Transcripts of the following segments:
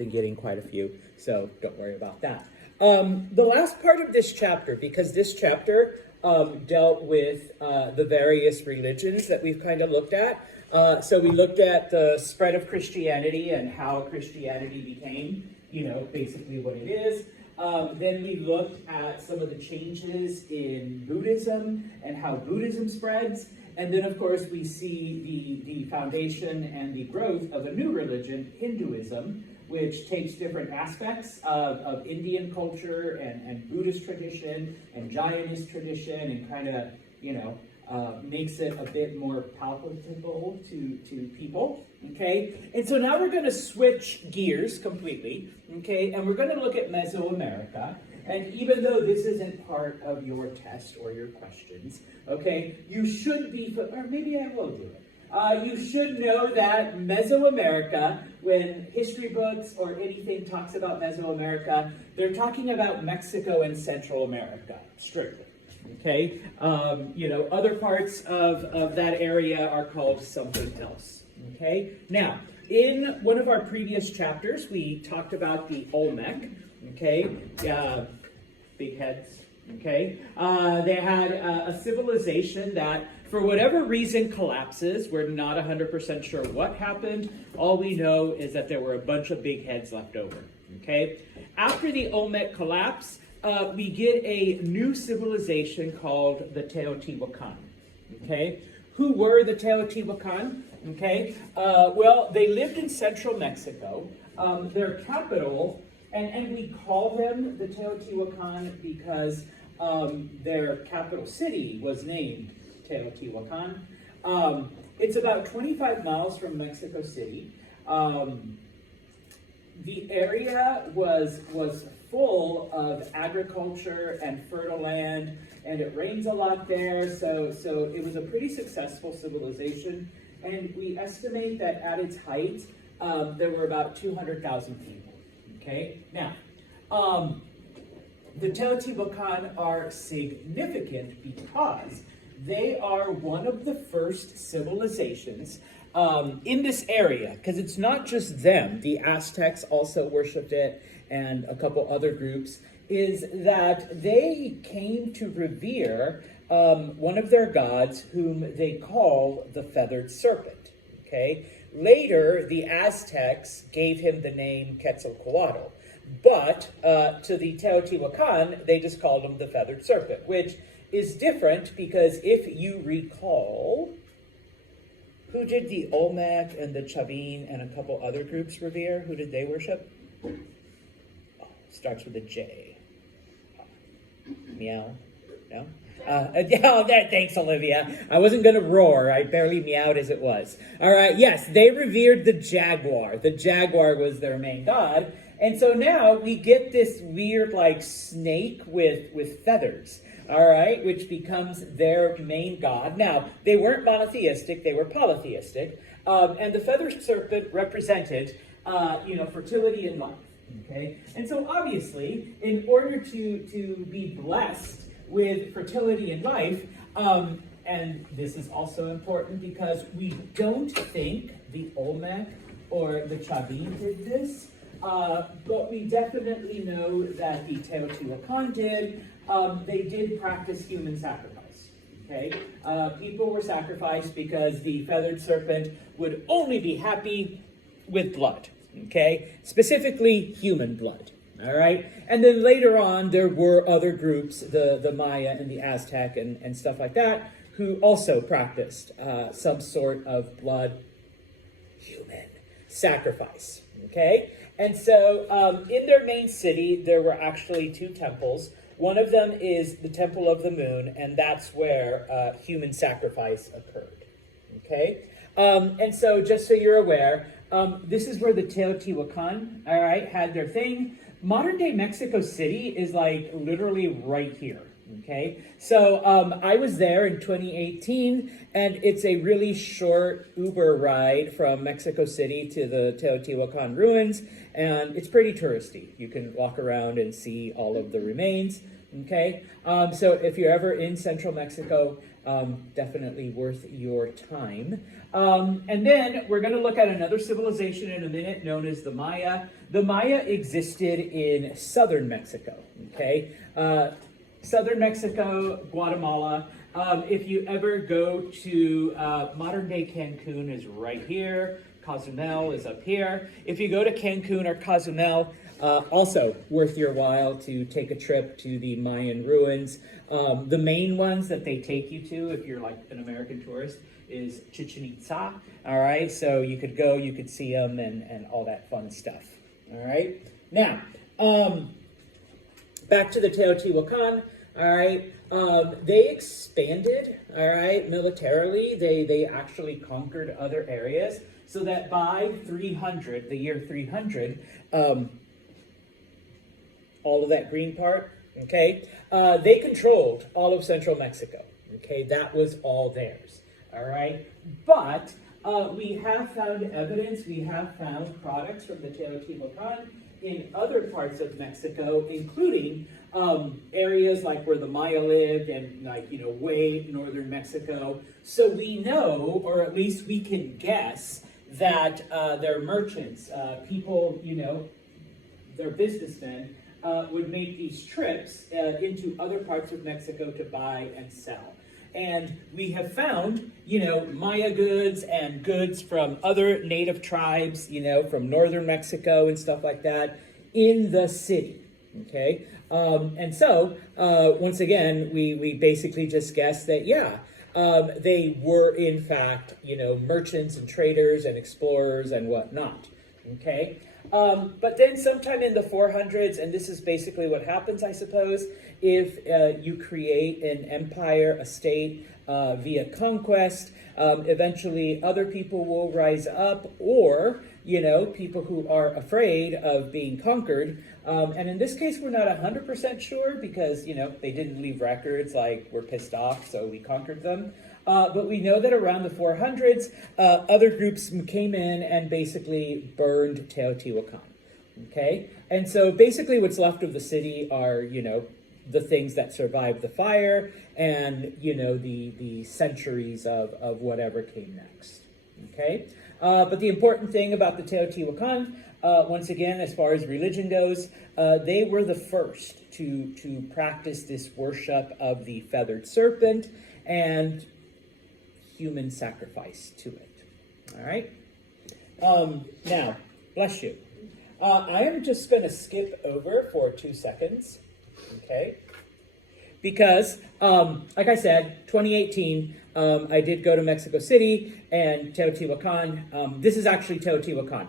been getting quite a few, so don't worry about that. The last part of this chapter, because this chapter dealt with the various religions that we've kind of looked at. So we looked at the spread of Christianity and how Christianity became, basically what it is. Then we looked at some of the changes in Buddhism and how Buddhism spreads. And then, of course, we see the foundation and the growth of a new religion, Hinduism, which takes different aspects of Indian culture and Buddhist tradition and Jainist tradition and kind of, makes it a bit more palatable to people, okay? And so now we're going to switch gears completely, okay? And we're going to look at Mesoamerica. And even though this isn't part of your test or your questions, okay, you should be, or maybe I will do it. You should know that Mesoamerica, when history books or anything talks about Mesoamerica, they're talking about Mexico and Central America, strictly. Okay, other parts of that area are called something else. Okay, now in one of our previous chapters, we talked about the Olmec. Okay, big heads. Okay, they had a civilization that, for whatever reason, collapses. We're not 100% sure what happened. All we know is that there were a bunch of big heads left over. Okay, after the Olmec collapse, we get a new civilization called the Teotihuacan. Okay, who were the Teotihuacan? Okay, well, they lived in central Mexico. Their capital, and we call them the Teotihuacan because their capital city was named Teotihuacan. It's about 25 miles from Mexico City. The area was full of agriculture and fertile land, and it rains a lot there, so it was a pretty successful civilization. And we estimate that at its height, there were about 200,000 people. Okay, now, the Teotihuacan are significant because they are one of the first civilizations in this area, because it's not just them. The Aztecs also worshipped it, and a couple other groups, is that they came to revere one of their gods whom they call the feathered serpent. Okay. Later, the Aztecs gave him the name Quetzalcoatl, but to the Teotihuacan, they just called him the feathered serpent, which is different because if you recall, who did the Olmec and the Chavin and a couple other groups revere? Who did they worship? Oh, starts with a J. Meow? No? Thanks, Olivia. I wasn't going to roar. I barely meowed as it was. All right, yes, they revered the jaguar. The jaguar was their main god. And so now we get this weird, snake with feathers, all right, which becomes their main god. Now, they weren't monotheistic. They were polytheistic. And the feathered serpent represented, fertility and life. Okay? And so obviously, in order to be blessed with fertility and life, and this is also important because we don't think the Olmec or the Chavin did this, but we definitely know that the Teotihuacan did. They did practice human sacrifice. Okay, people were sacrificed because the feathered serpent would only be happy with blood. Okay, specifically human blood. All right, and then later on there were other groups, the Maya and the Aztec and stuff like that, who also practiced some sort of blood human sacrifice. Okay, and so in their main city there were actually two temples. One of them is the Temple of the Moon, and that's where human sacrifice occurred. Okay, and so just so you're aware, this is where the Teotihuacan, all right, had their thing. Modern day Mexico City is literally right here. Okay, so I was there in 2018, and it's a really short Uber ride from Mexico City to the Teotihuacan ruins, and it's pretty touristy. You can walk around and see all of the remains. Okay, so if you're ever in central Mexico, definitely worth your time. And then we're going to look at another civilization in a minute known as the Maya. The Maya existed in southern Mexico, okay? Southern Mexico, Guatemala. If you ever go to modern day Cancun is right here. Cozumel is up here. If you go to Cancun or Cozumel, also worth your while to take a trip to the Mayan ruins. The main ones that they take you to, if you're like an American tourist, is Chichen Itza. All right, so you could go, you could see them, and all that fun stuff. All right, now back to the Teotihuacan. All right, they expanded. All right, militarily, they actually conquered other areas, so that by 300, the year 300. All of that green part, okay? They controlled all of central Mexico, okay? That was all theirs, all right? But we have found evidence, we have found products from the Teotihuacan in other parts of Mexico, including areas like where the Maya lived and like, way northern Mexico. So we know, or at least we can guess, that they're merchants, people, they're businessmen, would make these trips into other parts of Mexico to buy and sell. And we have found, Maya goods and goods from other native tribes, from northern Mexico and stuff like that in the city, okay? And so, once again, we basically just guessed that, they were in fact, merchants and traders and explorers and whatnot, okay? But then sometime in the 400s, and this is basically what happens, I suppose, if you create an empire, a state, via conquest, eventually other people will rise up, or, people who are afraid of being conquered. And in this case, we're not 100% sure because, they didn't leave records, like we're pissed off, so we conquered them. But we know that around the 400s, other groups came in and basically burned Teotihuacan, okay? And so basically what's left of the city are, the things that survived the fire and, the centuries of whatever came next, okay? But the important thing about the Teotihuacan, once again, as far as religion goes, they were the first to practice this worship of the feathered serpent and human sacrifice to it. All right? Now, bless you. I am just going to skip over for 2 seconds, okay? Because, like I said, 2018, I did go to Mexico City and Teotihuacan. This is actually Teotihuacan.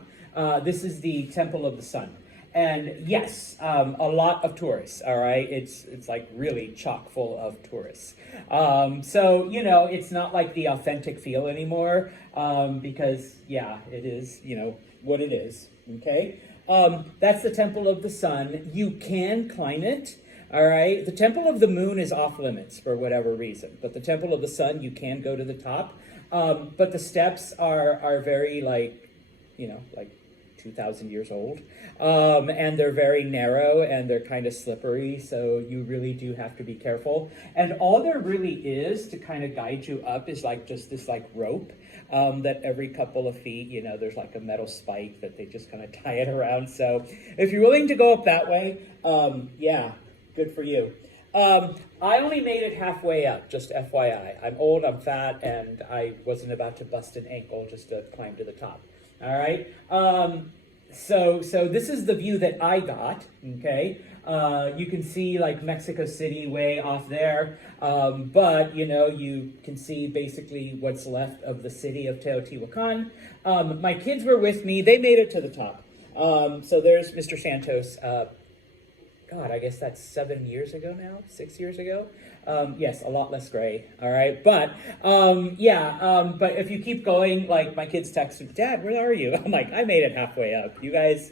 This is the Temple of the Sun. And yes, a lot of tourists, all right? It's like really chock full of tourists. So, it's not like the authentic feel anymore because, it is, what it is, okay? That's the Temple of the Sun. You can climb it, all right? The Temple of the Moon is off limits for whatever reason, but the Temple of the Sun, you can go to the top. But the steps are very like 2,000 years old. And they're very narrow and they're kind of slippery, so you really do have to be careful. And all there really is to kind of guide you up is like just this like rope that every couple of feet, there's like a metal spike that they just kind of tie it around. So if you're willing to go up that way, good for you. I only made it halfway up, just FYI. I'm old, I'm fat, and I wasn't about to bust an ankle just to climb to the top. All right. So this is the view that I got. Okay. You can see like Mexico City way off there, but you can see basically what's left of the city of Teotihuacan. My kids were with me; they made it to the top. So there's Mr. Santos. God, I guess that's 7 years ago now, 6 years ago. Yes, a lot less gray. All right. But but if you keep going, like my kids text me, Dad, where are you? I'm like, I made it halfway up. You guys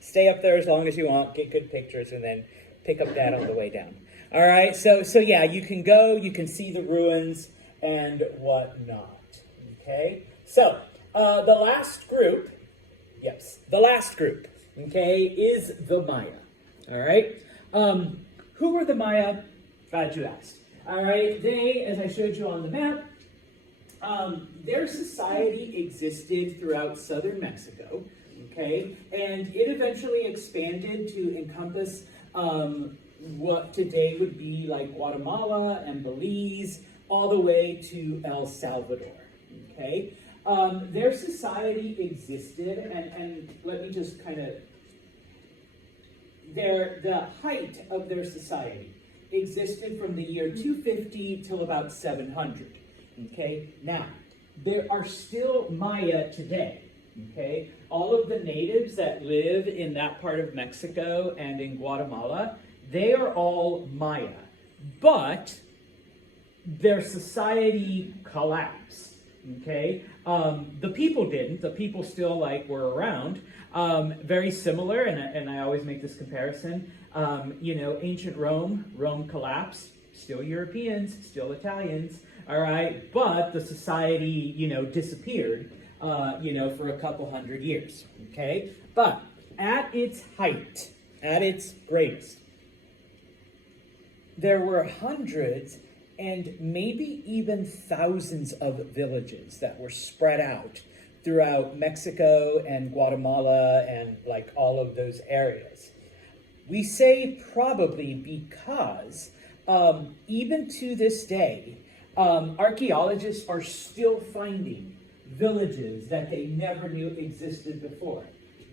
stay up there as long as you want, get good pictures, and then pick up Dad on the way down. All right. So yeah, you can go, you can see the ruins and whatnot. Okay. So the last group, okay, is the Maya. All right. who were the Maya? Glad you asked. All right, they, as I showed you on the map, their society existed throughout southern Mexico, okay? And it eventually expanded to encompass what today would be like Guatemala and Belize, all the way to El Salvador, okay? Their society existed, and let me just kind of, the height of their society existed from the year 250 till about 700, okay? Now, there are still Maya today, okay? All of the natives that live in that part of Mexico and in Guatemala, they are all Maya, but their society collapsed, okay? The people didn't. The people still were around. Very similar, and I always make this comparison. Ancient Rome collapsed. Still Europeans, still Italians, all right? But the society, disappeared, for a couple hundred years, okay? But at its height, at its greatest, there were hundreds and maybe even thousands of villages that were spread out throughout Mexico and Guatemala and all of those areas. We say probably because even to this day, archaeologists are still finding villages that they never knew existed before.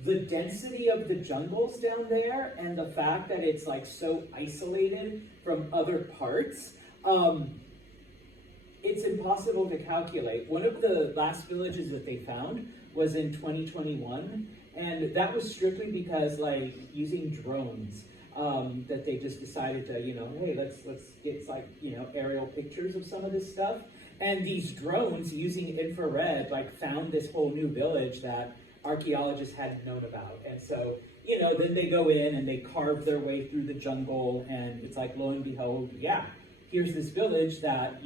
The density of the jungles down there and the fact that it's so isolated from other parts, it's impossible to calculate. One of the last villages that they found was in 2021, and that was strictly because using drones, that they just decided to, hey, let's get aerial pictures of some of this stuff. And these drones using infrared found this whole new village that archaeologists hadn't known about. And so, then they go in and they carve their way through the jungle, and it's lo and behold, yeah, here's this village that,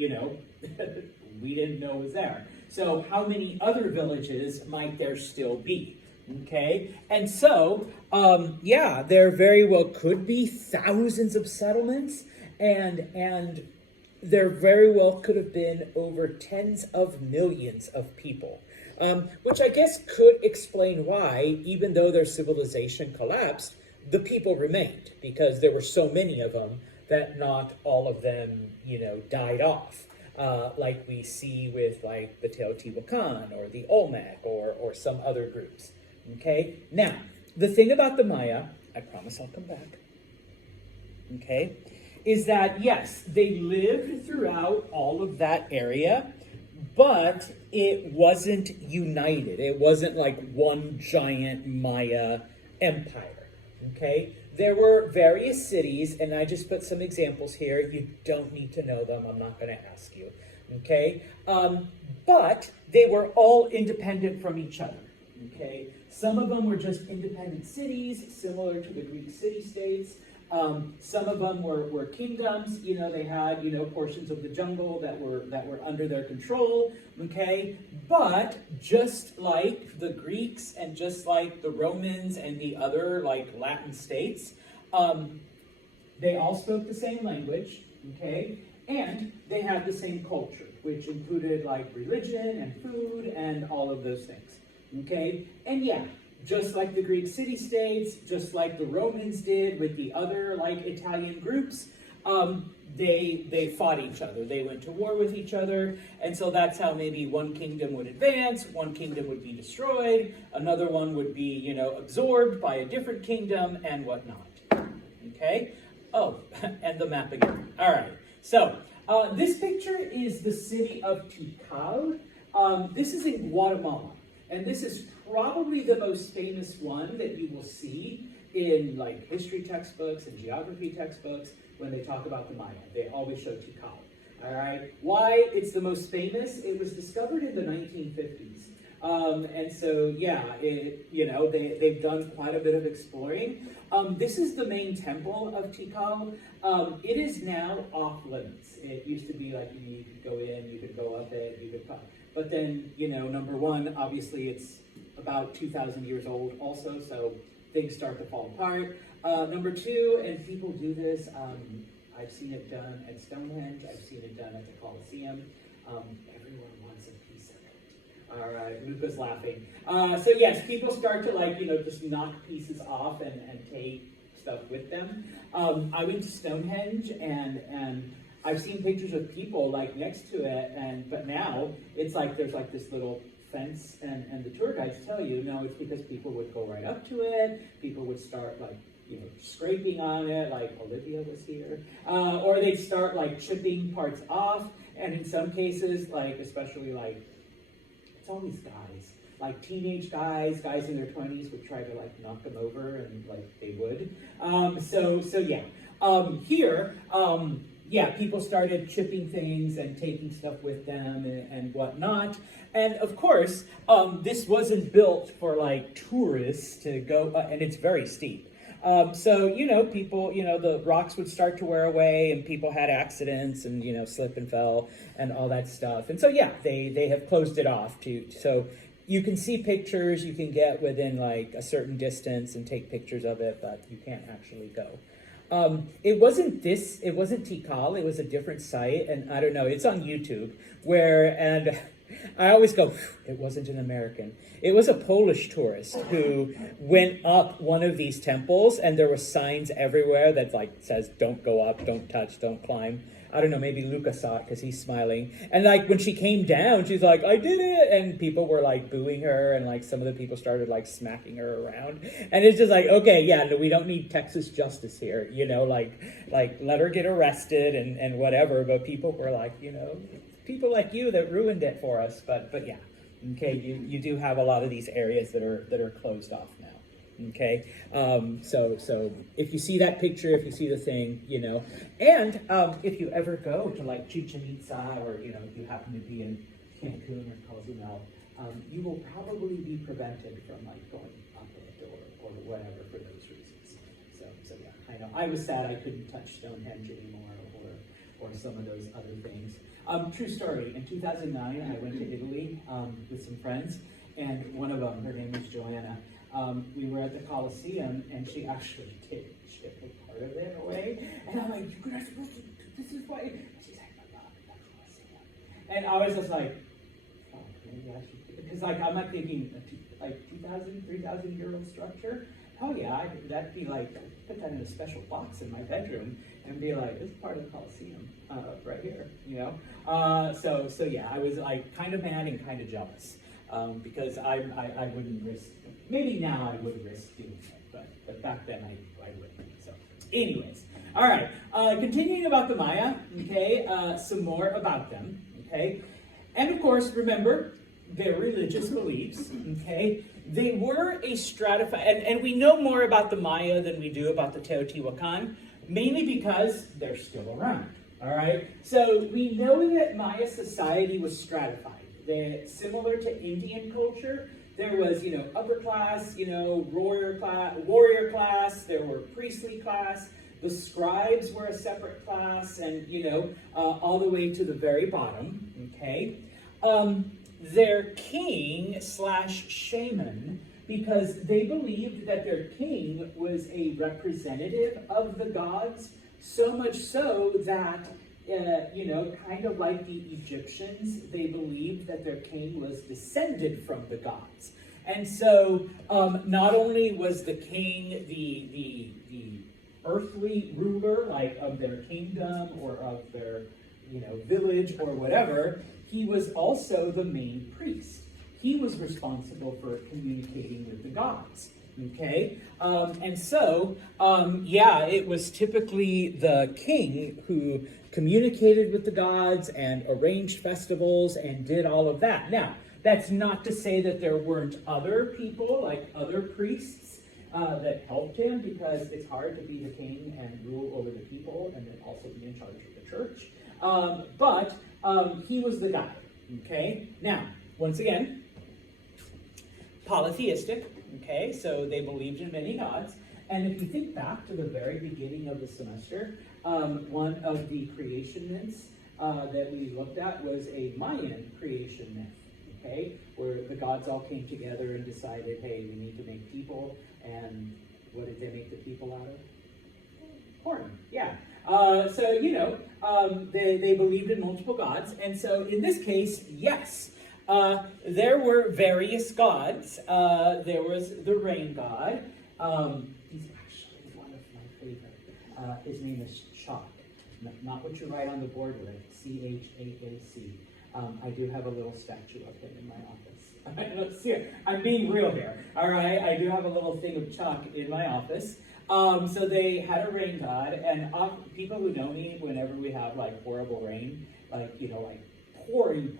we didn't know was there. So how many other villages might there still be? Okay, and so, there very well could be thousands of settlements, and there very well could have been over tens of millions of people. Which I guess could explain why, even though their civilization collapsed, the people remained, because there were so many of them that not all of them, died off, like we see with the Teotihuacan or the Olmec or some other groups. Okay, now the thing about the Maya, I promise I'll come back. Okay, is that yes, they lived throughout all of that area, but it wasn't united. It wasn't one giant Maya empire, okay? There were various cities, and I just put some examples here. You don't need to know them. I'm not going to ask you, okay? But they were all independent from each other, okay? Some of them were just independent cities, similar to the Greek city-states. Some of them were kingdoms. They had portions of the jungle that were under their control. Okay, but just like the Greeks and just like the Romans and the other Latin states, they all spoke the same language. Okay, and they had the same culture, which included religion and food and all of those things. Okay, and yeah. Just like the Greek city-states, just like the Romans did with the other Italian groups, they fought each other. They went to war with each other, and so that's how maybe one kingdom would advance, one kingdom would be destroyed, another one would be, absorbed by a different kingdom and whatnot. Okay? Oh, and the map again. All right. So this picture is the city of Tikal. This is in Guatemala, and this is probably the most famous one that you will see in history textbooks and geography textbooks when they talk about the Maya. They always show Tikal. All right. Why it's the most famous? It was discovered in the 1950s. And so, yeah, they've done quite a bit of exploring. This is the main temple of Tikal. It is now off limits. It used to be you could go in, you could go up it, you could come. But then, number one, obviously it's about 2,000 years old also, so things start to fall apart. Number two, and people do this, I've seen it done at Stonehenge, I've seen it done at the Colosseum. Everyone wants a piece of it. All right, Luca's laughing. So yes, people start to like, just knock pieces off and take stuff with them. I went to Stonehenge and I've seen pictures of people like next to it, but now it's like there's like this little fence, and the tour guides tell you, no, it's because people would go right up to it, people would start like, scraping on it, like Olivia was here, or they'd start like chipping parts off, and in some cases, like, especially like, it's always guys, like teenage guys in their 20s would try to like knock them over, and like they would. Here, people started chipping things and taking stuff with them and whatnot. And of course, this wasn't built for like tourists to go, and it's very steep. People, the rocks would start to wear away and people had accidents and, slip and fell and all that stuff. And so, yeah, they have closed it off so you can see pictures, you can get within like a certain distance and take pictures of it, but you can't actually go. It wasn't Tikal, it was a different site, and I don't know, it's on YouTube, and I always go, it wasn't an American. It was a Polish tourist who went up one of these temples, and there were signs everywhere that like says, don't go up, don't touch, don't climb. I don't know, maybe Luca saw it because he's smiling. And like when she came down, she's like, I did it. And people were like booing her, and like some of the people started like smacking her around. And it's just like, okay, yeah, no, we don't need Texas justice here, like let her get arrested and whatever. But people were like, people like you that ruined it for us. But yeah, okay, you do have a lot of these areas that are closed off now. Okay, so if you see that picture, if you see the thing, and if you ever go to like Chichen Itza, or if you happen to be in Cancun or Cozumel, you will probably be prevented from like going up it or whatever for those reasons. So yeah, I know. I was sad I couldn't touch Stonehenge anymore, or some of those other things. True story. In 2009, I went to Italy with some friends, and one of them, her name was Joanna. We were at the Colosseum, and she actually did chip a part of it away. And I'm like, you're not supposed to, this is why. And she's like, my God, the Colosseum. And I was just like, oh, maybe I should, because like, I'm not thinking, like 2,000, 3,000 year old structure. Oh yeah, that'd be like, put that in a special box in my bedroom and be like, this is part of the Colosseum, right here, So yeah, I was like kind of mad and kind of jealous. Because I wouldn't risk, maybe now I would risk doing it, but back then I wouldn't. So anyways, all right, continuing about the Maya, okay, some more about them, okay, and of course, remember, their religious beliefs, okay, they were a stratified, and we know more about the Maya than we do about the Teotihuacan, mainly because they're still around, all right, so we know that Maya society was stratified. Similar to Indian culture, there was, upper class, warrior class, there were priestly class, the scribes were a separate class, and, all the way to the very bottom, okay? Their king / shaman, because they believed that their king was a representative of the gods, so much so that kind of like the Egyptians, they believed that their king was descended from the gods. And so not only was the king the earthly ruler, like of their kingdom or of their village or whatever, he was also the main priest. He was responsible for communicating with the gods. Okay, and so, it was typically the king who communicated with the gods and arranged festivals and did all of that. Now, that's not to say that there weren't other people, like other priests, that helped him, because it's hard to be the king and rule over the people and then also be in charge of the church. But he was the guy, okay? Now, once again, polytheistic. Okay, so they believed in many gods. And if you think back to the very beginning of the semester, one of the creation myths that we looked at was a Mayan creation myth, okay, where the gods all came together and decided, hey, we need to make people, and What did they make the people out of? Corn, yeah. They believed in multiple gods, and so in this case, yes, there were various gods. There was the rain god. He's actually one of my favorite. His name is Chaac. Not what you write on the board with, C-H-A-A-C. I do have a little statue of him in my office. Let's see it. I'm being real here. All right, I do have a little thing of Chaac in my office. So they had a rain god, and people who know me, whenever we have like horrible rain, like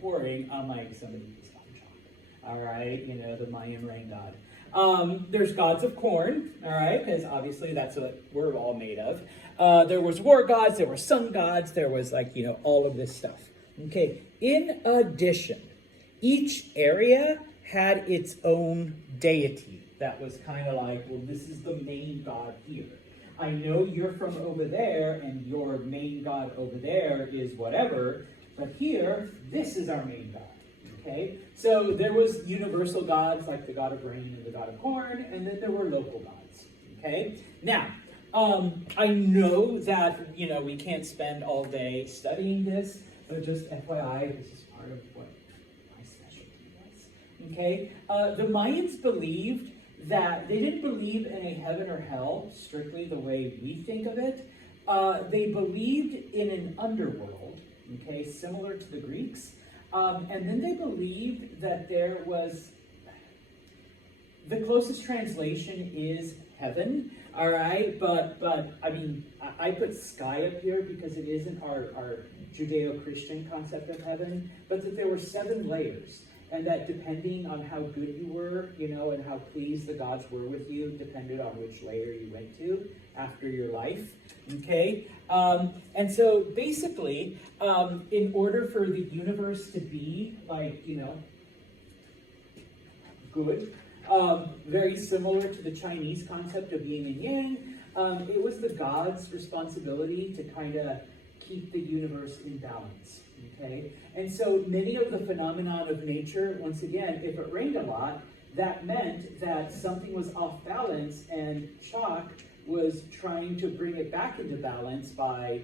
pouring, I'm like, somebody please call Chaac. All right, the Mayan rain god. There's gods of corn, all right, because obviously that's what we're all made of. There was war gods, there were sun gods, there was all of this stuff. Okay, in addition, each area had its own deity. That was kind of like, well, this is the main god here. I know you're from over there, and your main god over there is whatever, but here, this is our main god, okay? So there was universal gods, like the god of rain and the god of corn, and then there were local gods, okay? Now, I know that, we can't spend all day studying this, but just FYI, this is part of what my specialty was, okay? The Mayans believed that they didn't believe in a heaven or hell, strictly the way we think of it. They believed in an underworld, okay, similar to the Greeks. And then they believed that there was, the closest translation is heaven, all right? But I mean, I put sky up here because it isn't our Judeo-Christian concept of heaven, but that there were 7 layers. And that depending on how good you were, and how pleased the gods were with you, depended on which layer you went to after your life, okay? And so basically, in order for the universe to be good, very similar to the Chinese concept of yin and yang, it was the gods' responsibility to kind of keep the universe in balance. Okay, and so many of the phenomenon of nature, once again, if it rained a lot, that meant that something was off balance, and Chaac was trying to bring it back into balance by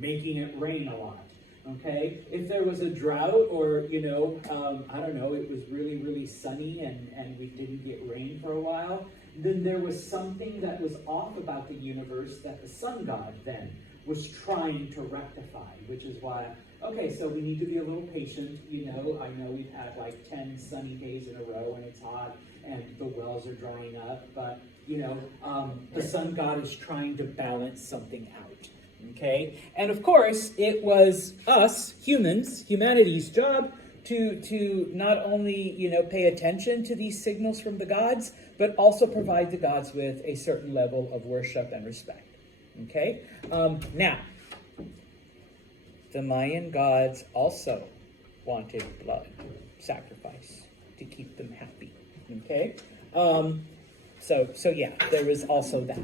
making it rain a lot. Okay, if there was a drought, or I don't know, it was really, really sunny and we didn't get rain for a while, then there was something that was off about the universe that the sun god then was trying to rectify, which is why, okay, so we need to be a little patient, I know we've had like 10 sunny days in a row and it's hot and the wells are drying up, but, the sun god is trying to balance something out, okay? And of course, it was us, humanity's job to not only, pay attention to these signals from the gods, but also provide the gods with a certain level of worship and respect. Okay, now, the Mayan gods also wanted blood sacrifice to keep them happy. Okay, so yeah, there was also that.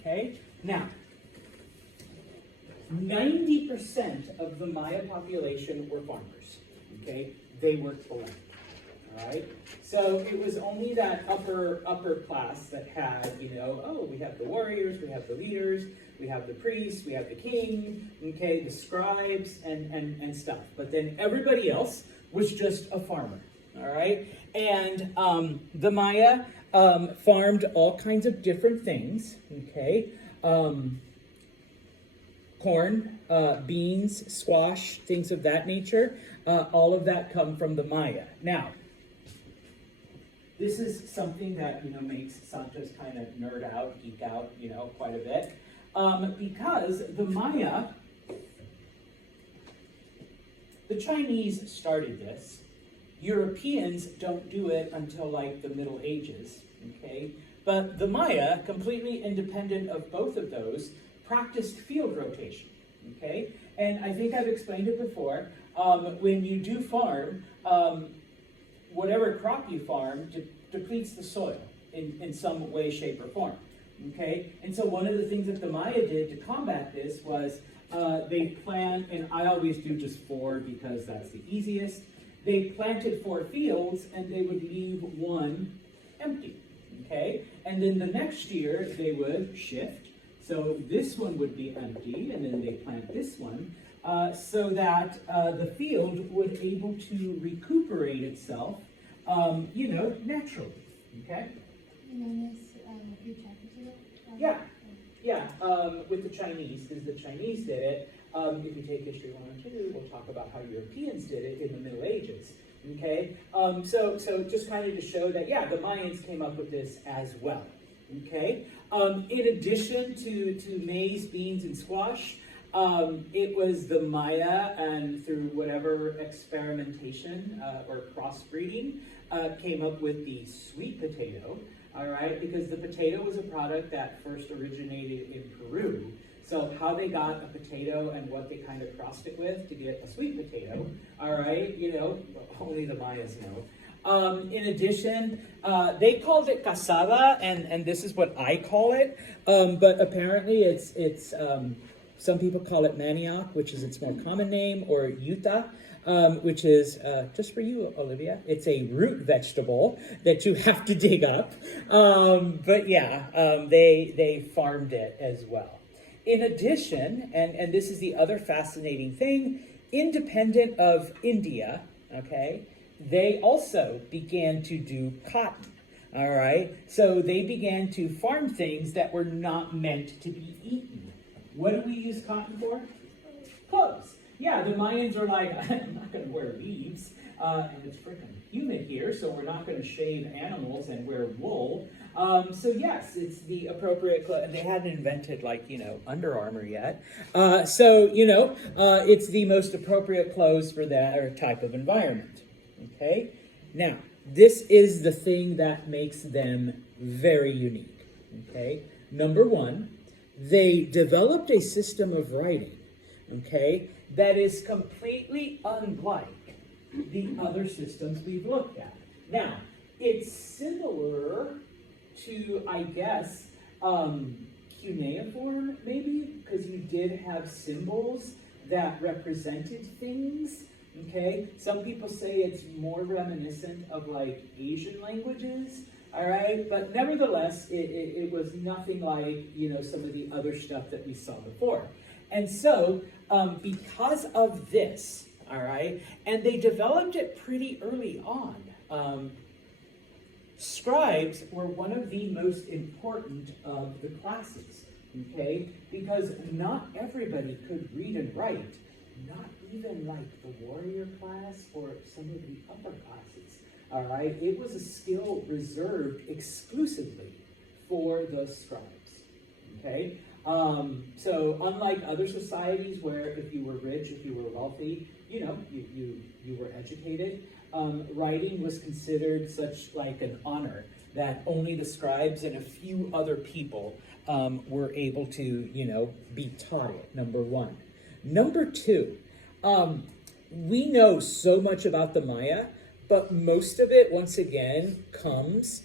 Okay, now, 90% of the Maya population were farmers. Okay, they worked for land. All right, so it was only that upper class that had, we have the warriors, we have the leaders, we have the priests, we have the king, okay, the scribes and stuff. But then everybody else was just a farmer. All right, and the Maya farmed all kinds of different things. Okay, corn, beans, squash, things of that nature. All of that come from the Maya. Now, this is something that, makes Santos kind of nerd out, geek out, quite a bit. Because the Maya, the Chinese started this. Europeans don't do it until like the Middle Ages, okay? But the Maya, completely independent of both of those, practiced field rotation, okay? And I think I've explained it before. When you do farm, whatever crop you farm depletes the soil in some way, shape, or form, okay? And so one of the things that the Maya did to combat this was they plant, and I always do just 4 because that's the easiest. They planted 4 fields, and they would leave 1 empty, okay? And then the next year they would shift. So this one would be empty, and then they plant this one, so that the field would able to recuperate itself, naturally, okay? And then this, a few chapters ago? Yeah. Yeah, with the Chinese, because the Chinese did it. If you take history 1 and 2, we'll talk about how Europeans did it in the Middle Ages. Okay, so just kind of to show that, yeah, the Mayans came up with this as well. Okay, in addition to maize, beans, and squash, it was the Maya, and through whatever experimentation or crossbreeding, came up with the sweet potato. All right, because the potato was a product that first originated in Peru. So how they got a potato and what they kind of crossed it with to get a sweet potato, all right, only the Mayas know. In addition, they called it cassava, and this is what I call it, but apparently it's some people call it manioc, which is its more common name, or yuta, which is, just for you, Olivia, it's a root vegetable that you have to dig up. But yeah, they farmed it as well. In addition, and this is the other fascinating thing, independent of India, okay, they also began to do cotton, all right? So they began to farm things that were not meant to be eaten. What do we use cotton for? Clothes. Yeah, the Mayans are like, I'm not going to wear leaves, and it's freaking humid here, so we're not going to shave animals and wear wool. So yes, it's the appropriate clothes. They hadn't invented Under Armour yet. It's the most appropriate clothes for that type of environment. Okay? Now, this is the thing that makes them very unique. Okay? Number one, they developed a system of writing, okay, that is completely unlike the other systems we've looked at. Now, it's similar to, I guess, cuneiform, maybe, because you did have symbols that represented things, okay? Some people say it's more reminiscent of, Asian languages, all right? But nevertheless, it was nothing like, some of the other stuff that we saw before. And so, because of this, all right, and they developed it pretty early on, scribes were one of the most important of the classes, okay? Because not everybody could read and write, not even the warrior class or some of the upper classes, all right? It was a skill reserved exclusively for the scribes, okay? So unlike other societies where if you were rich, if you were wealthy, you were educated, writing was considered such an honor that only the scribes and a few other people were able to, be taught it, number one. Number two, we know so much about the Maya, but most of it, once again, comes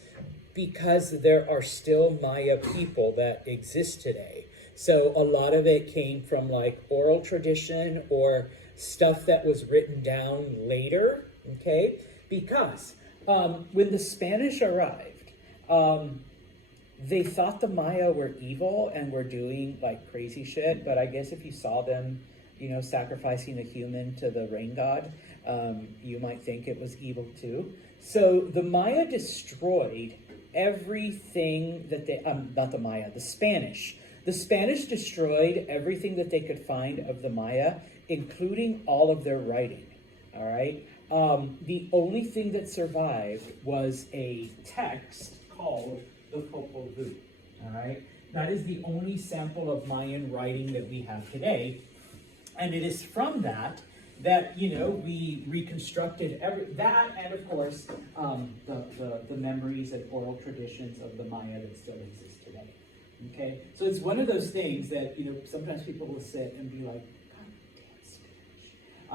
because there are still Maya people that exist today. So a lot of it came from oral tradition or stuff that was written down later, okay? Because when the Spanish arrived, they thought the Maya were evil and were doing crazy shit, but I guess if you saw them, sacrificing a human to the rain god, you might think it was evil too. So the Maya destroyed everything that they, not the Maya, the Spanish. The Spanish destroyed everything that they could find of the Maya, including all of their writing, all right? The only thing that survived was a text called the Popol Vuh, all right? That is the only sample of Mayan writing that we have today, and it is from that we reconstructed that, and of course, the memories and oral traditions of the Maya that still exist today. Okay, so it's one of those things that sometimes people will sit and be like, "God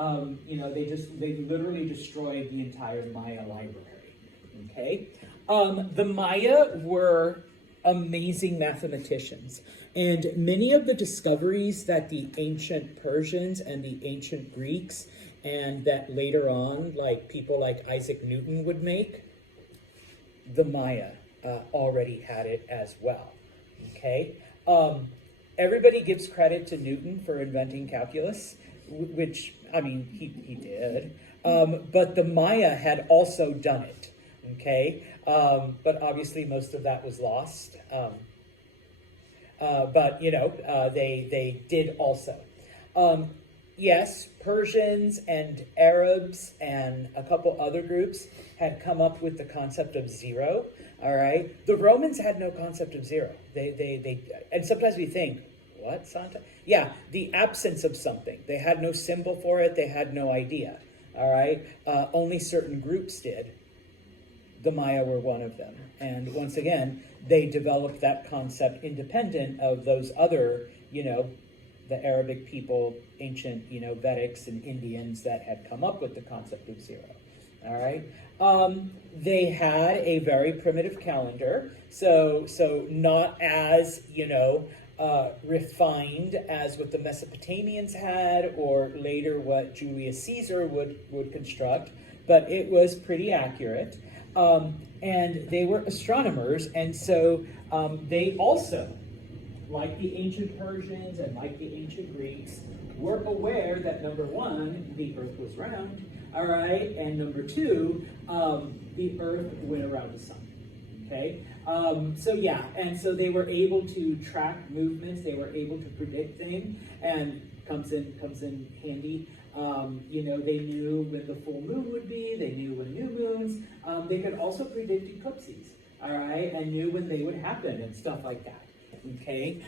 damn Spanish!" They literally destroyed the entire Maya library. Okay, the Maya were amazing mathematicians, and many of the discoveries that the ancient Persians and the ancient Greeks and that later on people like Isaac Newton would make, the Maya already had it as well. Okay, everybody gives credit to Newton for inventing calculus, which I mean he did, but the Maya had also done it. Okay, but obviously most of that was lost. But they did also. Yes, Persians and Arabs and a couple other groups had come up with the concept of zero. All right, the Romans had no concept of zero. They and sometimes we think, what, Santa? Yeah, the absence of something. They had no symbol for it. They had no idea. All right, only certain groups did. The Maya were one of them. And once again, they developed that concept independent of those other, the Arabic people, ancient, Vedics and Indians that had come up with the concept of zero. All right. They had a very primitive calendar, so not as refined as what the Mesopotamians had, or later what Julius Caesar would construct, but it was pretty accurate. And they were astronomers, and so they also, like the ancient Persians and like the ancient Greeks, were aware that number one, the Earth was round, all right, and number two, the Earth went around the sun. Okay, and so they were able to track movements. They were able to predict things, and comes in handy. They knew when the full moon would be. They knew when new moons. They could also predict eclipses, all right, and knew when they would happen and stuff like that. Okay,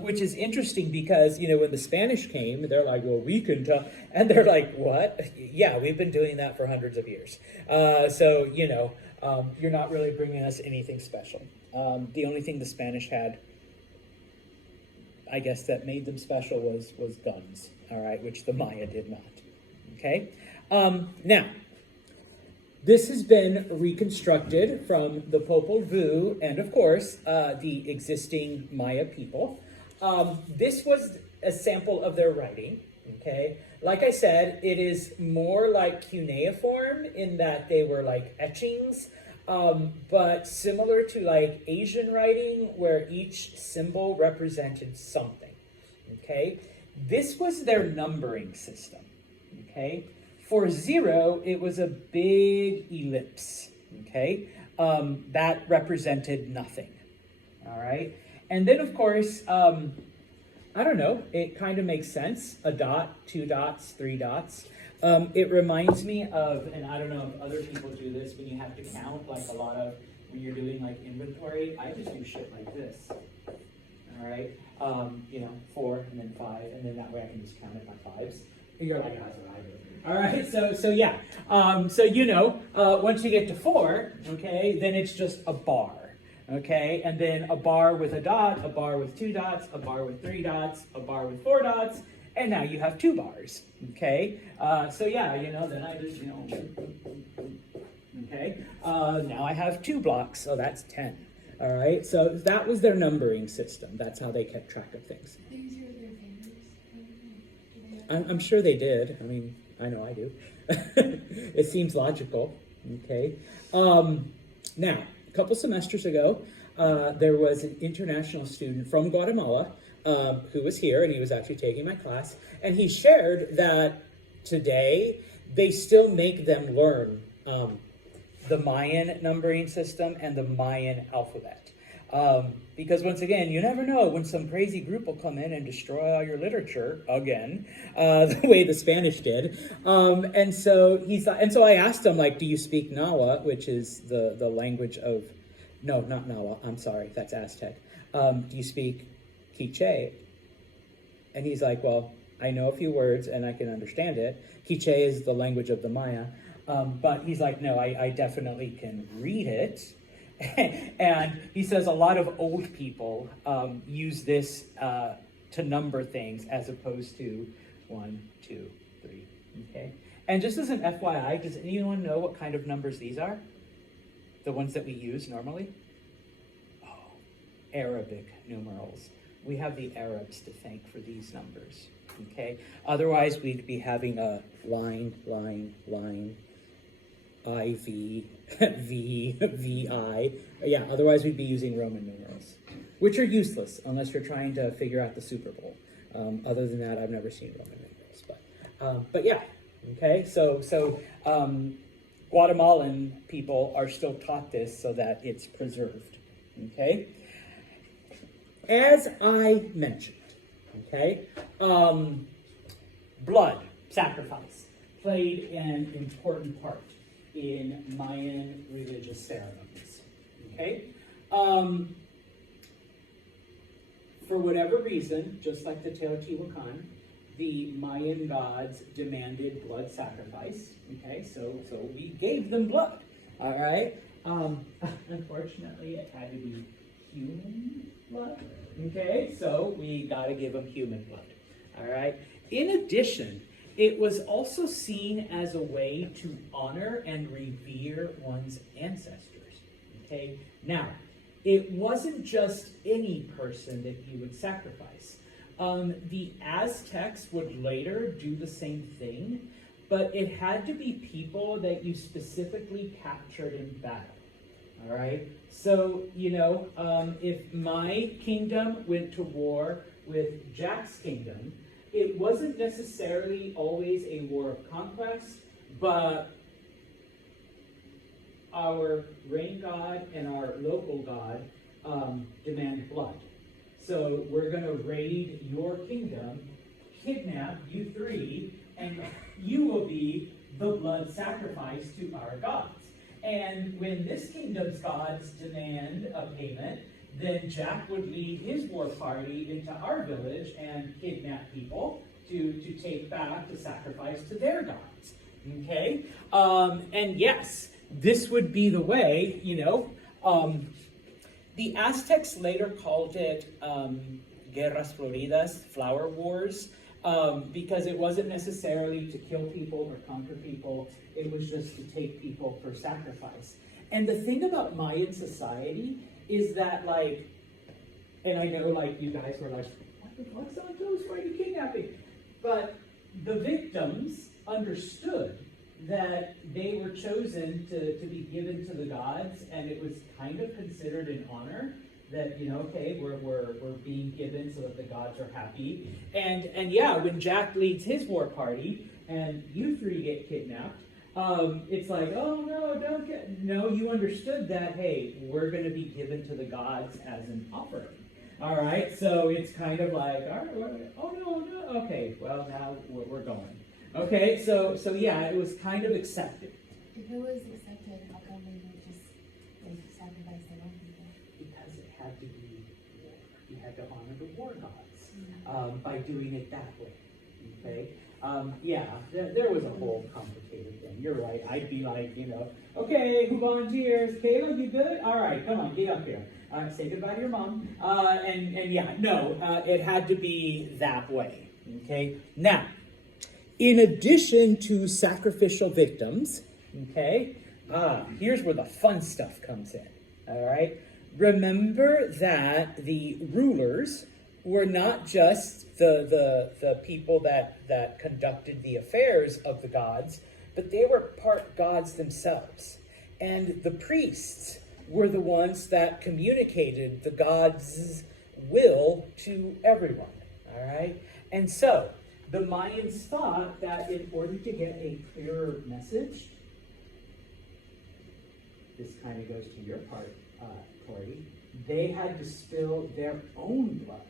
which is interesting because when the Spanish came, they're like, well, we can tell, and they're like, what? Yeah, we've been doing that for hundreds of years. You're not really bringing us anything special. The only thing the Spanish had, I guess, that made them special was guns, all right, which the Maya did not. Okay, now, this has been reconstructed from the Popol Vuh and, of course, the existing Maya people. This was a sample of their writing, okay? Like I said, it is more like cuneiform in that they were like etchings, but similar to like Asian writing where each symbol represented something, okay? This was their numbering system, okay? For zero, it was a big ellipse, okay? That represented nothing, all right? And then, of course, I don't know, it kind of makes sense. A dot, two dots, three dots. It reminds me of, and I don't know if other people do this, when you have to count, like a lot of, when you're doing like inventory, I just do shit like this, all right? 4 and then 5, and then that way I can just count it my fives. And you're like, that's what I do. All right, so yeah. Once you get to 4, okay, then it's just a bar, okay? And then a bar with a dot, a bar with 2 dots, a bar with 3 dots, a bar with 4 dots, and now you have 2 bars, okay? Then I just, okay? Now I have 2 blocks, so that's 10, all right? So that was their numbering system. That's how they kept track of things. They use your their fingers. I'm sure they did. I mean, I know I do. It seems logical. Okay. Now, a couple semesters ago, there was an international student from Guatemala who was here, and he was actually taking my class, and he shared that today they still make them learn the Mayan numbering system and the Mayan alphabet. Because once again, you never know when some crazy group will come in and destroy all your literature again, the way the Spanish did. And so I asked him, like, do you speak Nahuatl, which is the language of, no, not Nahuatl, I'm sorry, that's Aztec. Do you speak Quiche? And he's like, well, I know a few words and I can understand it. Quiche is the language of the Maya. But he's like, no, I definitely can read it. And he says a lot of old people use this to number things as opposed to 1, 2, 3, okay? And just as an FYI, does anyone know what kind of numbers these are? The ones that we use normally? Oh, Arabic numerals. We have the Arabs to thank for these numbers, okay? Otherwise, we'd be having a line, IV, V, VI. Yeah, otherwise we'd be using Roman numerals, which are useless unless you're trying to figure out the Super Bowl. Other than that, I've never seen Roman numerals. But yeah, okay. So Guatemalan people are still taught this so that it's preserved. Okay. As I mentioned, okay, blood sacrifice played an important part in Mayan religious ceremonies. Okay. For whatever reason, just like the Teotihuacan, the Mayan gods demanded blood sacrifice. Okay, so we gave them blood. All right. Unfortunately, it had to be human blood. Okay, so we got to give them human blood. All right. In addition, it was also seen as a way to honor and revere one's ancestors. Okay. Now, it wasn't just any person that you would sacrifice. The Aztecs would later do the same thing, but it had to be people that you specifically captured in battle. All right? So, if my kingdom went to war with Jack's kingdom, it wasn't necessarily always a war of conquest, but our rain god and our local god demand blood. So we're going to raid your kingdom, kidnap you three, and you will be the blood sacrifice to our gods. And when this kingdom's gods demand a payment, then Jack would lead his war party into our village and kidnap people to take back the sacrifice to their gods. Okay? And yes, this would be the way, the Aztecs later called it Guerras Floridas, flower wars, because it wasn't necessarily to kill people or conquer people, it was just to take people for sacrifice. And the thing about Mayan society is that, and I know, you guys were like, what the fuck's on toes? Why are you kidnapping? But the victims understood that they were chosen to be given to the gods, and it was kind of considered an honor that, okay, we're being given so that the gods are happy. And yeah, when Jack leads his war party and you three get kidnapped, it's like, oh no, no, you understood that, hey, we're going to be given to the gods as an offering. All right, so it's kind of like, all right, oh no, okay, well, now we're going. Okay, so yeah, it was kind of accepted. If it was accepted, how come they would just sacrifice their own people? Because it had to be war. You had to honor the war gods by doing it that way. Okay? There was a whole complicated thing. You're right. I'd be like, okay, who volunteers? Kayla, you good? All right, come on, get up here. Say goodbye to your mom. It had to be that way. Okay? Now, in addition to sacrificial victims, okay, here's where the fun stuff comes in, all right? Remember that the rulers were not just the people that conducted the affairs of the gods, but they were part gods themselves. And the priests were the ones that communicated the gods' will to everyone, all right? And so, the Mayans thought that in order to get a clearer message, this kind of goes to your part, Corey, they had to spill their own blood,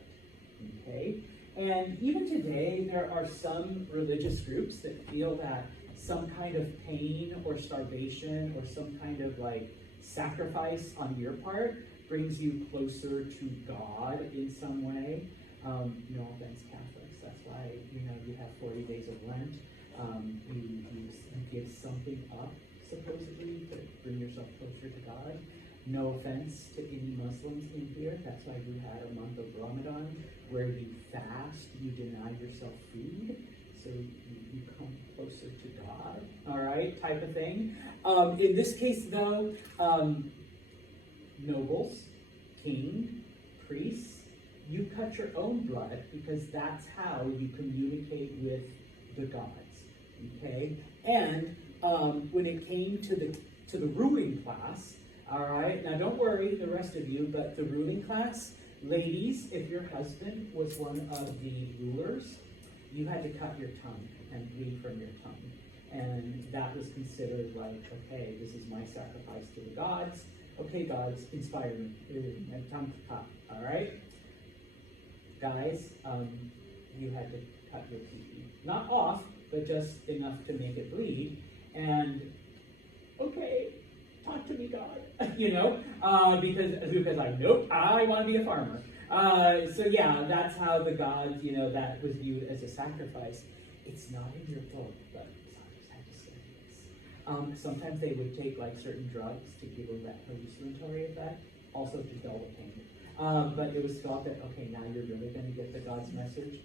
okay? And even today, there are some religious groups that feel that some kind of pain or starvation or some kind of sacrifice on your part brings you closer to God in some way. No offense, Catholics. That's why you have 40 days of Lent. You give something up supposedly to bring yourself closer to God. No offense to any Muslims in here. That's why we had a month of Ramadan where you fast, you deny yourself food, so you come closer to God. All right, type of thing. In this case, though, nobles, king, priests, you cut your own blood because that's how you communicate with the gods, okay? And when it came to the ruling class, all right, now don't worry, the rest of you, but the ruling class, ladies, if your husband was one of the rulers, you had to cut your tongue and bleed from your tongue. And that was considered like, okay, this is my sacrifice to the gods. Okay, gods, inspire me. And tongue to cut, all right? Guys, you had to cut your pee. Not off, but just enough to make it bleed. And, okay, talk to me, God, you know, because I want to be a farmer. So yeah, that's how the gods, you know, that was viewed as a sacrifice. It's not in your book, but I had to say this. Sometimes they would take like certain drugs to give them that hallucinatory effect, also to dull the pain. But it was thought that, okay, now you're really going to get the God's message.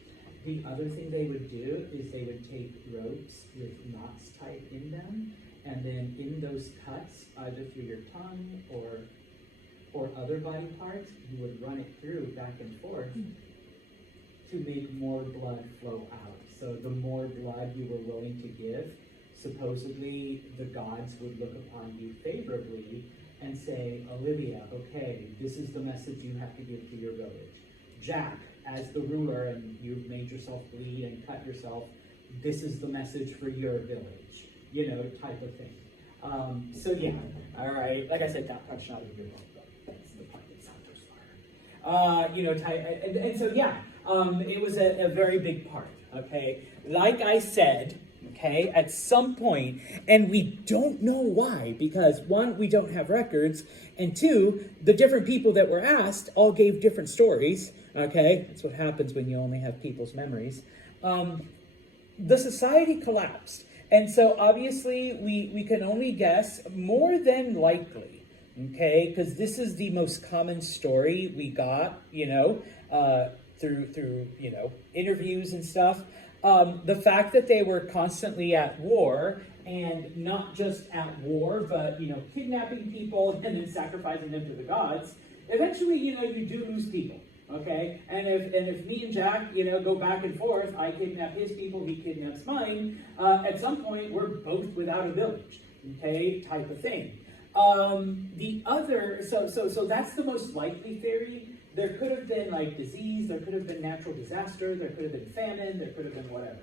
The other thing they would do is they would take ropes with knots tied in them, and then in those cuts, either through your tongue or other body parts, you would run it through back and forth to make more blood flow out. So the more blood you were willing to give, supposedly the gods would look upon you favorably and say, Olivia, okay, this is the message you have to give to your village. Jack, as the ruler, and you've made yourself bleed and cut yourself, this is the message for your village, you know, type of thing. So yeah, all right, like I said, that part's not in your book, but that's the part that sounds fire. You know, and so yeah, it was a very big part, okay? Like I said, okay, at some point, and we don't know why, because one, we don't have records, and two, the different people that were asked all gave different stories, okay? That's what happens when you only have people's memories. The society collapsed, and so obviously we can only guess more than likely, okay, because this is the most common story we got, you know, through you know, interviews and stuff. The fact that they were constantly at war, and not just at war, but, you know, kidnapping people and then sacrificing them to the gods, eventually, you know, you do lose people, okay? And if me and Jack, you know, go back and forth, I kidnap his people, he kidnaps mine, at some point, we're both without a village, okay, type of thing. The other, so that's the most likely theory. There could have been like disease, there could have been natural disaster, there could have been famine, there could have been whatever,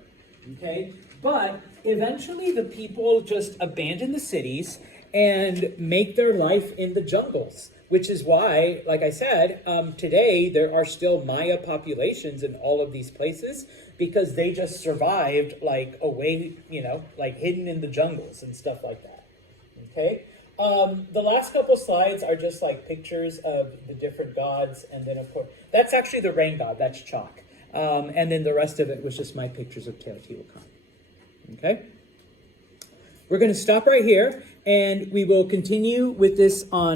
okay? But eventually the people just abandon the cities and make their life in the jungles, which is why, like I said, today there are still Maya populations in all of these places because they just survived like away, you know, like hidden in the jungles and stuff like that, okay? The last couple slides are just like pictures of the different gods, and then of course, that's actually the rain god, that's chalk. And then the rest of it was just my pictures of Teotihuacan. Okay? We're going to stop right here, and we will continue with this on